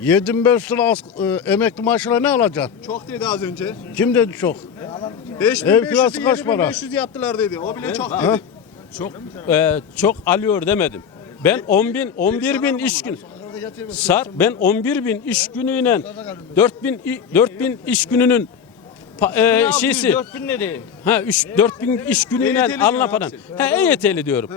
7500 lira as- e, emekli maaşıyla ne alacaksın? Çok dedi az önce. Kim dedi çok? 5500 kirası kaç para? 7500 yaptılar dedi. O bile çok dedi. Çok e, çok alıyor demedim. Ben 10 bin, 11 bin iş gün sar. Ben 11 bin iş günüyle 4 bin, 4 bin iş gününün pa- e, şeysi. 4000 ne değil? Ha 3 4 bin iş günüyle EYT'li alınan diyor. Ha EYT'li diyorum.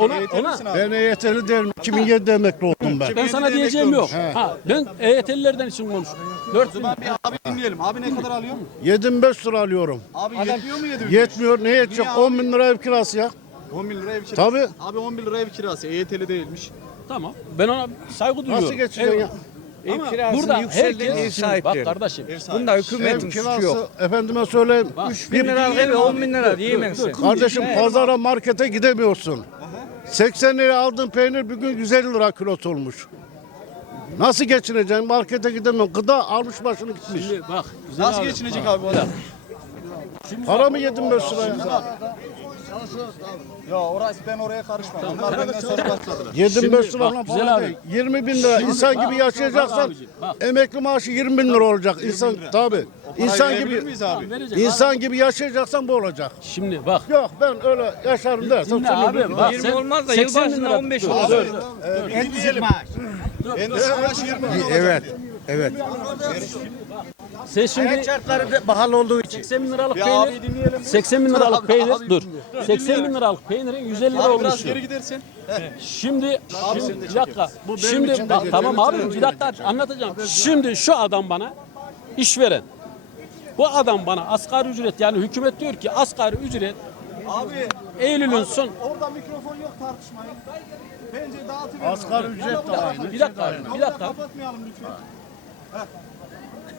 Ona ona? Ben EYT'li değilim. 2007'de emekli oldum ben. ben sana diyeceğim yok. Ha ben EYT'lilerden için konuş. 4 bin. Bir abi dinleyelim. Abi ne kadar alıyor? 7500 lira alıyorum. Abi yetmiyor mu 7000? Yetmiyor. Ne yetecek? Niye 10 bin lira ev kirası ya. 10 bin lira ev kirası. Tabii. Abi 10 bin lira ev kirası. EYT'li değilmiş. Tamam. Ben ona saygı duyuyorum. Nasıl geçeceksin ya? Ama Ev kirasının burada yükseldiği herkes ev Şimdi sahipleri. Bak kardeşim. Bunda Ev hükümetin suçu kirası yok. efendime söyleyeyim. 3 bin lira ev 10 bin lira diyemezsin. Kardeşim pazara markete gidemiyorsun. 80 lira aldığın peynir bugün 150 lira kilosu olmuş. Nasıl geçineceksin? Markete gidemiyorsun. Gıda almış başını gitmiş. Şimdi bak. Nasıl abi. geçinecek abi bu adam? Para mı yedin 5 liraya? Ya orası ben oraya karışmam. Onlar benden sonra başladılar. Yedin Şimdi 5 lira falan güzel para abi. değil. 20 bin lira. İnsan bak, gibi yaşayacaksan emekli maaşı 20 bin lira olacak. İnsan tabi. İnsan gibi insan gibi yaşayacaksan bu olacak. Şimdi bak. Yok ben öyle yaşarım dersen Dinle abi bak 20 sen olmaz da 80 yılbaşında lira 15 Dur, olur. dur. Endüstri maaşı 20 bin olacak. Evet. Evet. Sen şimdi Şartları da pahalı olduğu için. 80 bin liralık peynir, abi dinleyelim. 80 bin liralık peynir, dur. dinleyelim. 80 bin liralık peynirin 150 lira Abi olmuş. biraz geri gidersin. Şimdi, şimdi bir dakika. benim Şimdi bak, tamam abi bir dakika anlatacağım. Şimdi şu adam bana işveren. Bu adam bana asgari ücret yani hükümet diyor ki asgari ücret Abi Eylül'ün son orada mikrofon yok tartışmayın. Bence dağıtıverin. Asgari ücret de aynı. bir dakika bir dakika. Kapatmayalım lütfen.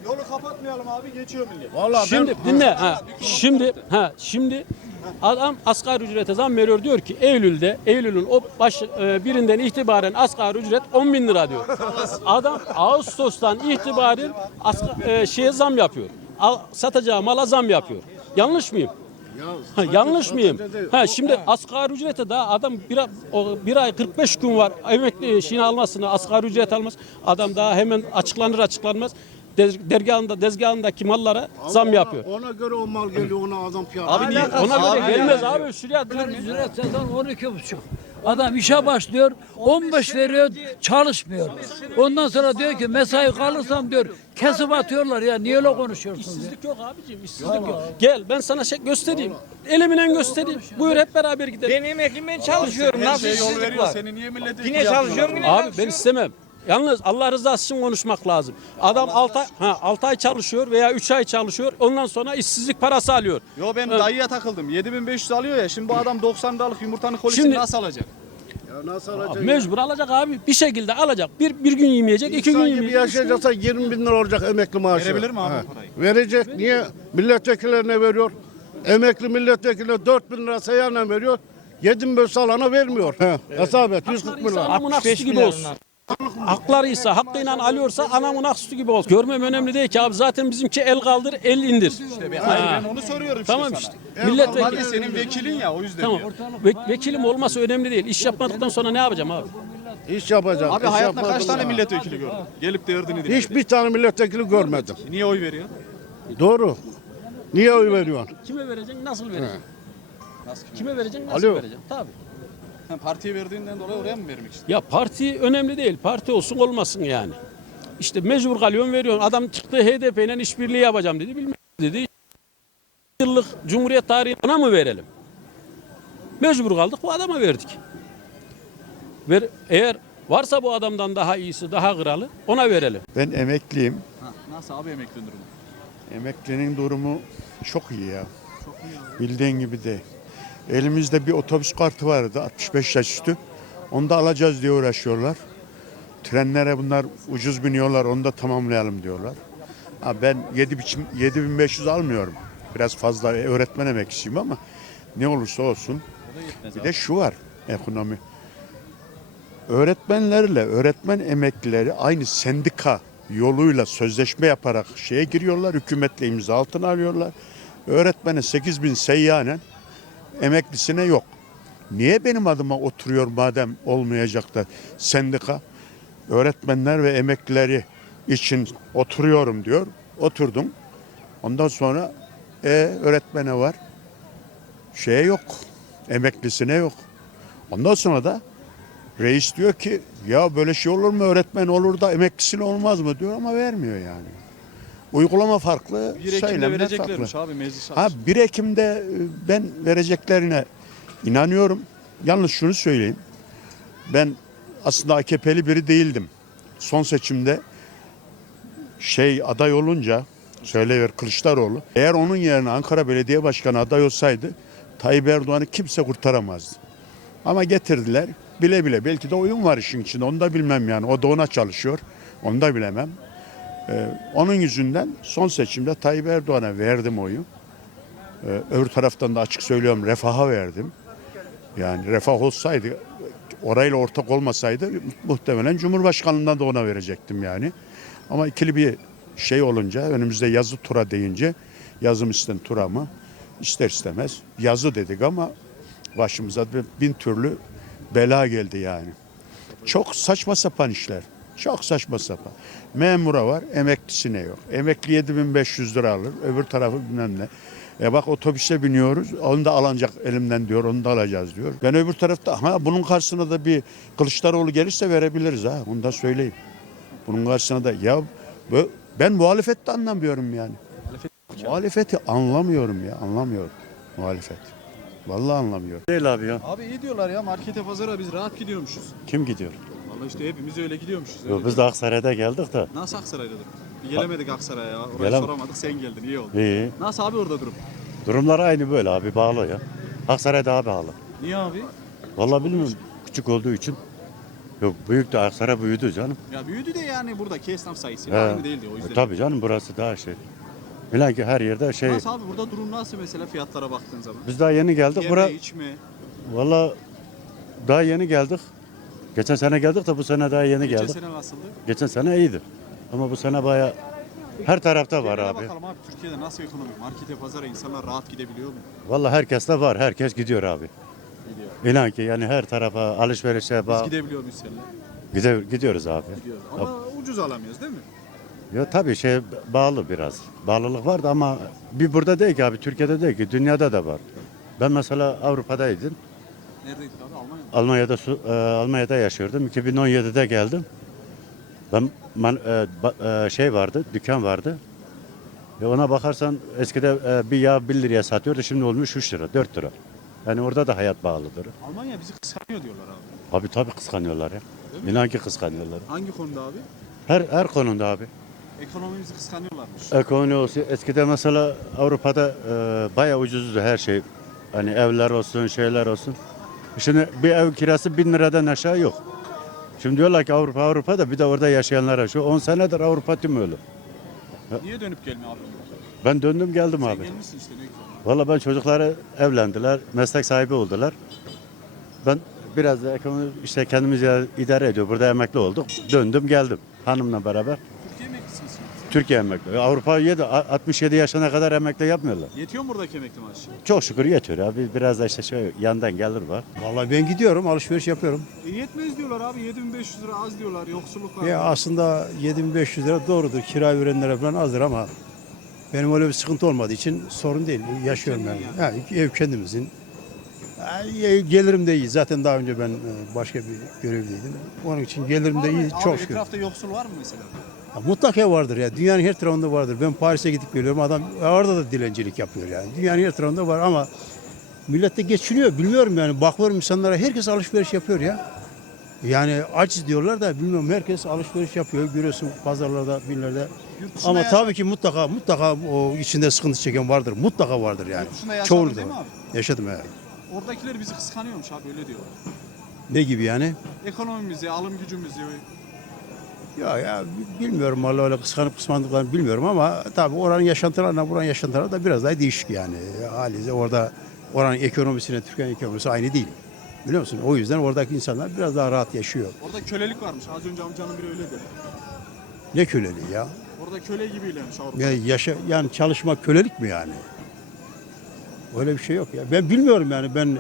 Yolu kapatmayalım abi geçiyor millet. Vallahi Şimdi ben, dinle ha. Şimdi ha şimdi adam asgari ücrete zam veriyor diyor ki Eylül'de Eylül'ün o baş e, birinden itibaren asgari ücret 10 bin lira diyor. Adam Ağustos'tan itibaren asgari, e, şeye zam yapıyor. Al, satacağı mala zam yapıyor. Yanlış mıyım? Ha, yanlış mıyım? Ha şimdi asgari ücrete daha adam bir, ay- o, bir ay 45 gün var emekli şeyini almasını asgari ücret almaz. Adam daha hemen açıklanır açıklanmaz dergahında dezgahındaki mallara zam yapıyor. Ona göre o mal geliyor ona adam fiyat. Abi niye? Ona göre gelmez abi şuraya dur. Ücret sezon 12 buçuk. Adam işe başlıyor, 15 veriyor, çalışmıyor. Ondan sonra diyor ki mesai kalırsam diyor, kesip atıyorlar ya niye öyle konuşuyorsunuz? ya? İşsizlik yok abicim, işsizlik yok. Gel ben sana şey göstereyim. Elimle göstereyim. Buyur hep beraber gidelim. Ben emekliyim ben çalışıyorum. Her Nasıl şey yol işsizlik veriyor. var? Seni niye Yine çalışıyorum yine Abi ben çalışıyorum. istemem. Yalnız Allah rızası için konuşmak lazım. Adam 6 ay, ha, 6 ay çalışıyor veya 3 ay çalışıyor. Ondan sonra işsizlik parası alıyor. Yo ben dayıya takıldım. 7500 alıyor ya. Şimdi bu adam 90 liralık yumurtanın kolisini Şimdi- nasıl alacak? Ya nasıl alacak? Mecbur alacak abi. Bir şekilde alacak. Bir, bir gün yemeyecek, iki gün İnsan gibi yemeyecek. yaşayacaksa 20 bin lira olacak emekli maaşı. Verebilir mi abi Ha. bu parayı? Verecek. Niye? Milletvekillerine veriyor. Emekli milletvekiline 4 bin lira seyyanen veriyor. 7 bin alana vermiyor. He. Hesap et 140 bin lira. Anamın ak 65 sütü gibi milyar olsun. Haklarıysa, hakkıyla alıyorsa anamın ak sütü gibi olsun. Görmem önemli değil ki abi. Zaten bizimki el kaldır, el indir. Hayır Ha. ben onu soruyorum işte Tamam sana. işte. Hadi Milletvekili. senin vekilin ya o yüzden Tamam. diyor. Ve- vekilim olması önemli değil. İş yapmadıktan sonra ne yapacağım abi? İş yapacak. Abi iş hayatta yapmadım kaç tane ya. milletvekili gördün? Gelip derdini dinledi. Hiçbir tane milletvekili görmedim. Niye oy veriyor? Doğru. Niye oy veriyorsun? Kime vereceksin, nasıl vereceksin? Kime vereceksin, nasıl Alo. vereceksin? Tabii. Partiye verdiğinden dolayı oraya mı vermek istiyorsun? Ya parti önemli değil. Parti olsun olmasın yani. İşte mecbur kalıyorsun veriyorsun. Adam çıktı HDP ile işbirliği yapacağım dedi. Bilmem dedi. Yıllık Cumhuriyet tarihi ona mı verelim? Mecbur kaldık bu adama verdik. Ver, eğer varsa bu adamdan daha iyisi, daha kralı ona verelim. Ben emekliyim. Nasıl abi emekli durumu? Emeklinin durumu çok iyi ya. Bildiğin gibi de. Elimizde bir otobüs kartı vardı 65 yaş üstü. Onu da alacağız diye uğraşıyorlar. Trenlere bunlar ucuz biniyorlar onu da tamamlayalım diyorlar. Ha ben 7 biçim 7500 almıyorum. Biraz fazla öğretmen emeklisi ama ne olursa olsun. Bir de şu var ekonomi. Öğretmenlerle öğretmen emeklileri aynı sendika yoluyla sözleşme yaparak şeye giriyorlar. Hükümetle imza altına alıyorlar. Öğretmene 8 bin seyyanen emeklisine yok. Niye benim adıma oturuyor madem olmayacak da sendika? Öğretmenler ve emeklileri için oturuyorum diyor. Oturdum. Ondan sonra e, öğretmene var. Şeye yok. Emeklisine yok. Ondan sonra da reis diyor ki ya böyle şey olur mu öğretmen olur da emeklisine olmaz mı diyor ama vermiyor yani. Uygulama farklı, 1 Ekim'de söylemler vereceklermiş farklı. abi meclis Ha 1 Ekim'de e, ben vereceklerine inanıyorum. Yalnız şunu söyleyeyim. Ben aslında AKP'li biri değildim. Son seçimde şey aday olunca söyleyiver Kılıçdaroğlu. Eğer onun yerine Ankara Belediye Başkanı aday olsaydı Tayyip Erdoğan'ı kimse kurtaramazdı. Ama getirdiler. Bile bile belki de oyun var işin içinde. Onu da bilmem yani. O da ona çalışıyor. Onu da bilemem. Ee, onun yüzünden son seçimde Tayyip Erdoğan'a verdim oyu. Ee, öbür taraftan da açık söylüyorum refaha verdim. Yani refah olsaydı orayla ortak olmasaydı muhtemelen Cumhurbaşkanlığından da ona verecektim yani. Ama ikili bir şey olunca önümüzde yazı tura deyince yazım isten tura mı ister istemez yazı dedik ama başımıza bin türlü bela geldi yani. Çok saçma sapan işler. Çok saçma sapan. Memura var, emeklisine yok. Emekli 7500 lira alır, öbür tarafı bilmem ne. E bak otobüse biniyoruz, onu da alınacak elimden diyor, onu da alacağız diyor. Ben öbür tarafta, ha bunun karşısına da bir Kılıçdaroğlu gelirse verebiliriz ha, onu da söyleyeyim. Bunun karşısına da, ya bu- ben muhalefette anlamıyorum yani. Muhalefeti anlamıyorum ya, anlamıyorum muhalefet. Vallahi anlamıyorum. Değil abi ya. Abi iyi diyorlar ya markete pazara biz rahat gidiyormuşuz. Kim gidiyor? Vallahi işte hepimiz öyle gidiyormuşuz. Yo, öyle biz de Aksaray'da geldik de. Nasıl Aksaray'da dur? Bir Gelemedik Aksaray'a ya. Orayı Gelem- soramadık sen geldin iyi oldu. İyi. Nasıl abi orada durum? Durumlar aynı böyle abi bağlı ya. Aksaray daha bağlı. Niye abi? Vallahi bilmiyorum küçük olduğu için. Yok büyük de Aksaray büyüdü canım. Ya büyüdü de yani buradaki esnaf sayısı He. aynı değildi o yüzden. E, tabii canım burası daha şey. Bilen ki her yerde şey. Nasıl abi burada durum nasıl mesela fiyatlara baktığın zaman? Biz daha yeni geldik. Yeme, Bura içme. Vallahi daha yeni geldik. Geçen sene geldik de bu sene daha yeni Geçen geldik. sene nasıldı? Geçen sene iyiydi. Ama bu sene baya her tarafta var abi. Bakalım abi Türkiye'de nasıl ekonomi? Markete, pazara insanlar rahat gidebiliyor mu? Vallahi herkes de var. Herkes gidiyor abi. Gidiyor. İnan ki yani her tarafa alışverişe Biz gidebiliyor muyuz seninle? gidiyor, gidiyoruz abi. Gidiyoruz. Ama ucuz alamıyoruz değil mi? Ya tabii şey bağlı biraz. Bağlılık vardı ama bir burada değil ki abi Türkiye'de değil ki dünyada da var. Ben mesela Avrupa'daydım. Neredeydik abi? Almanya'da. Su- e, Almanya'da yaşıyordum. 2017'de geldim. Ben man- e, ba- e, şey vardı, dükkan vardı. E ona bakarsan eskide e, bir yağ 1 liraya satıyordu. Şimdi olmuş 3 lira, 4 lira. Yani orada da hayat bağlıdır. Almanya bizi kıskanıyor diyorlar abi. Abi tabii kıskanıyorlar ya. İnan ki kıskanıyorlar. Hangi konuda abi? Her her konuda abi. Ekonomimizi kıskanıyorlarmış. Ekonomi olsun. Eskiden mesela Avrupa'da e, bayağı ucuzdu her şey. Hani evler olsun, şeyler olsun. Şimdi bir ev kirası bin liradan aşağı yok. Şimdi diyorlar ki Avrupa Avrupa'da bir de orada yaşayanlara şu 10 senedir Avrupa tüm öyle. Niye dönüp gelmiyor abi? Ben döndüm geldim Sen abi. gelmişsin işte ne güzel. Valla ben çocukları evlendiler, meslek sahibi oldular. Ben biraz da ekonomi işte kendimiz ya- idare ediyor. Burada emekli olduk. Döndüm geldim hanımla beraber. Türkiye emekli. Avrupa 7, 67 yaşına kadar emekli yapmıyorlar. Yetiyor mu buradaki emekli maaşı? Çok şükür yetiyor abi. Biraz da işte şöyle yandan gelir var. Vallahi ben gidiyorum alışveriş yapıyorum. E yetmez diyorlar abi 7500 lira az diyorlar yoksulluk var. Ya aslında 7500 lira doğrudur. Kira verenlere falan azdır ama benim öyle bir sıkıntı olmadığı için sorun değil. Yaşıyorum yani. Ha, ev kendimizin. Gelirim de iyi. Zaten daha önce ben e, başka bir görevliydim. Onun için gelirim de iyi. Abi Çok şükür. etrafta yoksul var mı mesela? Ya mutlaka vardır ya. Dünyanın her tarafında vardır. Ben Paris'e gidip geliyorum. Adam orada da dilencilik yapıyor yani. Dünyanın her tarafında var ama millet de geçiniyor. Bilmiyorum yani. Bakıyorum insanlara herkes alışveriş yapıyor ya. Yani aciz diyorlar da bilmiyorum herkes alışveriş yapıyor. Görüyorsun pazarlarda, dışında Ama yaşayan- tabii ki mutlaka mutlaka o içinde sıkıntı çeken vardır. Mutlaka vardır yani. Var. abi? Yaşadım yani. Oradakiler bizi kıskanıyormuş abi öyle diyorlar. Ne gibi yani? Ekonomimizi, alım gücümüzü. Ya ya bilmiyorum vallahi öyle kıskanıp kıskandıklarını bilmiyorum ama tabii oranın yaşantılarına buranın yaşantıları da biraz daha değişik yani. Haliyle orada oranın ekonomisine Türkiye'nin ekonomisi aynı değil. Biliyor musun? O yüzden oradaki insanlar biraz daha rahat yaşıyor. Orada kölelik varmış. Az önce amcanın biri öyle dedi. Ne köleliği ya? Orada köle gibiylermiş Avrupa. ya yaşa, yani çalışmak kölelik mi yani? Öyle bir şey yok ya. Ben bilmiyorum yani ben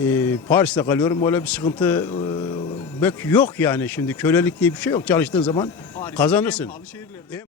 e, Paris'te kalıyorum öyle bir sıkıntı e, yok yani şimdi kölelik diye bir şey yok. Çalıştığın zaman Kazanırsın.